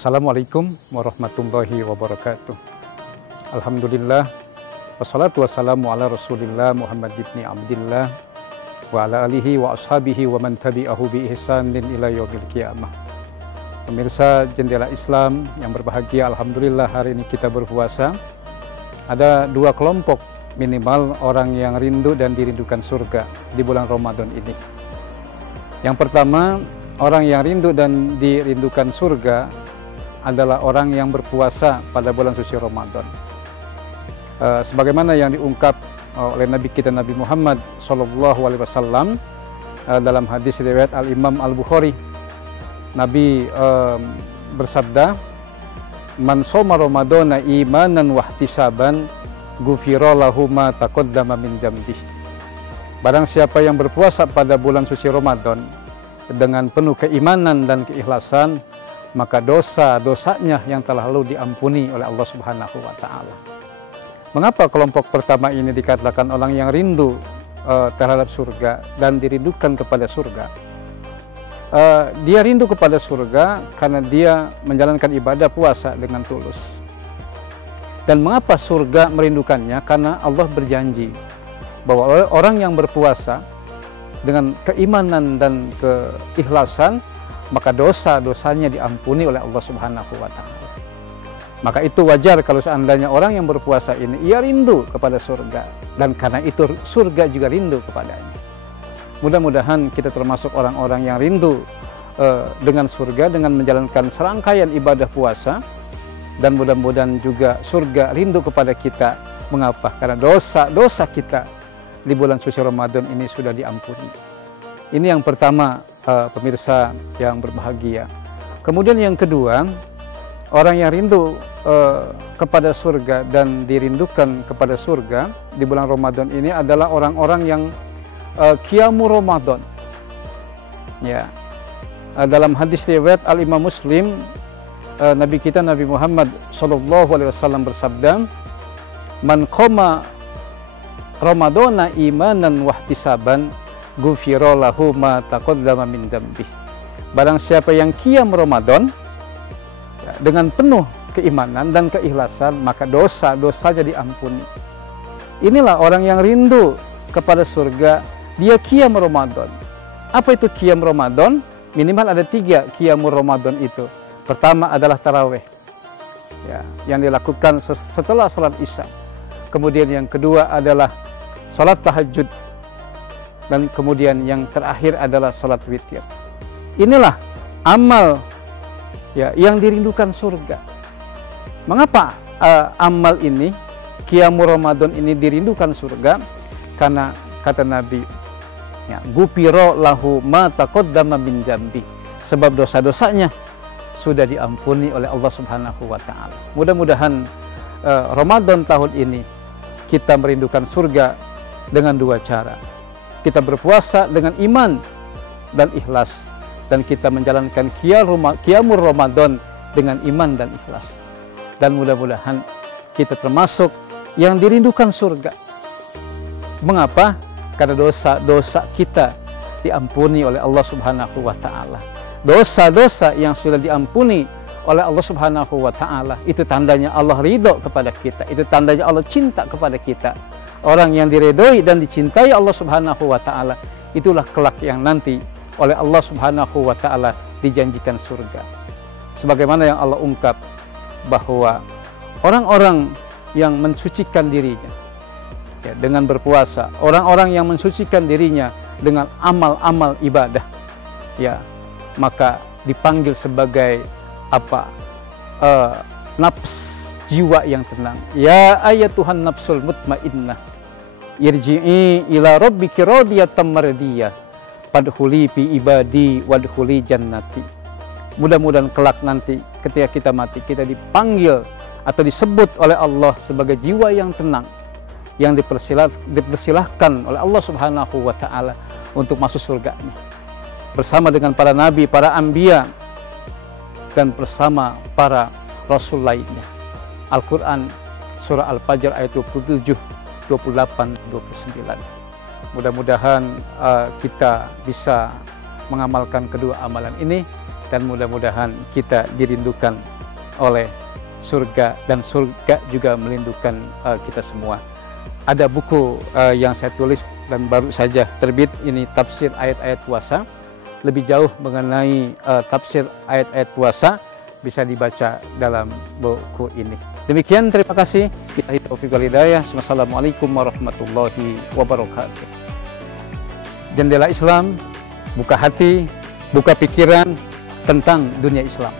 Assalamualaikum warahmatullahi wabarakatuh. Alhamdulillah, wassalatu wassalamu ala rasulillah Muhammad ibn Abdillah wa ala alihi wa ashabihi wa man tabi'ahu bi ihsanin ila yaumil qiyamah. Pemirsa Jendela Islam yang berbahagia, alhamdulillah hari ini kita berpuasa. Ada dua kelompok minimal orang yang rindu dan dirindukan surga di bulan Ramadan ini. Yang pertama, orang yang rindu dan dirindukan surga adalah orang yang berpuasa pada bulan suci Ramadan. Sebagaimana yang diungkap oleh Nabi kita Nabi Muhammad SAW dalam hadis riwayat Al-Imam Al-Bukhari, Nabi bersabda, "Man shoma Ramadana imanan wahtisaban, ghufira lahu ma taqaddama min dzambi." Barang siapa yang berpuasa pada bulan suci Ramadan dengan penuh keimanan dan keikhlasan, maka dosa-dosanya yang telah lalu diampuni oleh Allah Subhanahu wa Ta'ala. Mengapa kelompok pertama ini dikatakan orang yang rindu terhadap surga dan dirindukan kepada surga? Dia rindu kepada surga karena dia menjalankan ibadah puasa dengan tulus. Dan mengapa surga merindukannya? Karena Allah berjanji bahwa orang yang berpuasa dengan keimanan dan keikhlasan, maka dosa-dosanya diampuni oleh Allah Subhanahu wa Ta'ala. Maka itu wajar kalau seandainya orang yang berpuasa ini ia rindu kepada surga, dan karena itu surga juga rindu kepadanya. Mudah-mudahan kita termasuk orang-orang yang rindu dengan surga dengan menjalankan serangkaian ibadah puasa, dan mudah-mudahan juga surga rindu kepada kita. Mengapa? Karena dosa-dosa kita di bulan suci Ramadan ini sudah diampuni. Ini yang pertama, pemirsa yang berbahagia. Kemudian yang kedua, orang yang rindu kepada surga dan dirindukan kepada surga di bulan Ramadan ini adalah orang-orang yang qiyamu Ramadan. Ya. Dalam hadis riwayat Al-Imam Muslim, Nabi kita Nabi Muhammad SAW bersabda, "Man qama Ramadana imanan wahtisaban, ghufira lahu ma taqaddama min dzambi." Barang siapa yang qiyam Ramadan ya, dengan penuh keimanan dan keikhlasan, maka dosa-dosanya diampuni. Inilah orang yang rindu kepada surga, dia qiyam Ramadan. Apa itu qiyam Ramadan? Minimal ada 3 qiyamul Ramadan itu. Pertama adalah tarawih ya, yang dilakukan setelah salat Isya. Kemudian yang kedua adalah salat tahajud, dan kemudian yang terakhir adalah salat witir. Inilah amal ya yang dirindukan surga. Mengapa amal ini, qiyamul Ramadan ini dirindukan surga? Karena kata Nabi, ya, ghufira lahu ma taqaddama min dzambi, sebab dosa-dosanya sudah diampuni oleh Allah Subhanahu wa Ta'ala. Mudah-mudahan Ramadan tahun ini kita merindukan surga dengan 2 cara. Kita berpuasa dengan iman dan ikhlas, dan kita menjalankan qiyamul Ramadan dengan iman dan ikhlas. Dan mudah-mudahan kita termasuk yang dirindukan surga. Mengapa? Karena dosa-dosa kita diampuni oleh Allah Subhanahu wa Ta'ala. Dosa-dosa yang sudah diampuni oleh Allah Subhanahu wa Ta'ala, itu tandanya Allah ridho kepada kita, itu tandanya Allah cinta kepada kita. Orang yang diridhoi dan dicintai Allah Subhanahu wa Ta'ala, itulah kelak yang nanti oleh Allah Subhanahu wa Ta'ala dijanjikan surga. Sebagaimana yang Allah ungkap bahwa orang-orang yang mensucikan dirinya ya, dengan berpuasa, orang-orang yang mensucikan dirinya dengan amal-amal ibadah, ya, maka dipanggil sebagai apa? Nafs, jiwa yang tenang. Ya ayatuhan nafsul mutmainnah, irji'i ila rabbiki radiyatan mardiyah, fadkhuli fi ibadi wadkhuli jannati. Mudah-mudahan kelak nanti ketika kita mati, kita dipanggil atau disebut oleh Allah sebagai jiwa yang tenang, yang dipersilahkan oleh Allah Subhanahu wa Ta'ala untuk masuk surganya bersama dengan para nabi, para anbiya, dan bersama para rasul lainnya. Al-Quran surah Al-Fajr ayat 27, 28, 29. Mudah-mudahan kita bisa mengamalkan kedua amalan ini dan mudah-mudahan kita dirindukan oleh surga dan surga juga merindukan kita semua. Ada buku yang saya tulis dan baru saja terbit, ini tafsir ayat-ayat puasa. Lebih jauh mengenai tafsir ayat-ayat puasa bisa dibaca dalam buku ini. Demikian, terima kasih. Billahi taufiq wal hidayah. Wassalamualaikum warahmatullahi wabarakatuh. Jendela Islam, buka hati, buka pikiran tentang dunia Islam.